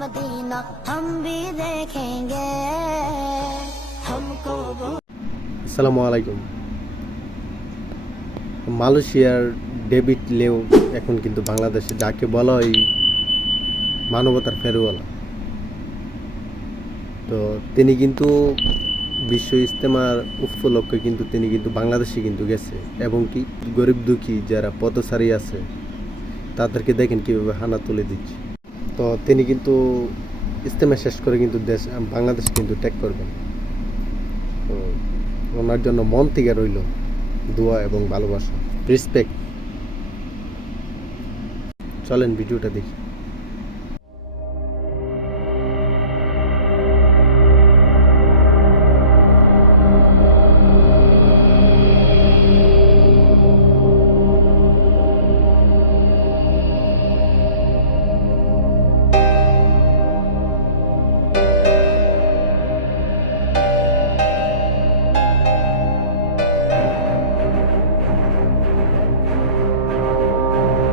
Medina हम भी देखेंगे हमको আসসালামু আলাইকুম। মালয়েশিয়ার ডেভিড লেও এখন কিন্তু বাংলাদেশে, যাকে বলা হয় মানবতার ফেরিওয়ালা। তো তিনি কিন্তু বিশ্ব ইজতেমার উপলক্ষে কিন্তু তিনি কিন্তু বাংলাদেশে কিন্তু গেছে, এবং কি গরিব দুঃখী যারা পথচারী আছে তাদেরকে দেখেন কীভাবে হানা তুলে দিচ্ছে। তো তিনি কিন্তু ইজতেমা শেষ করে কিন্তু বাংলাদেশ কিন্তু ত্যাগ করবেন। তো ওনার জন্য মন থেকে রইল দোয়া এবং ভালোবাসা, রেসপেক্ট। চলেন ভিডিওটা দেখি।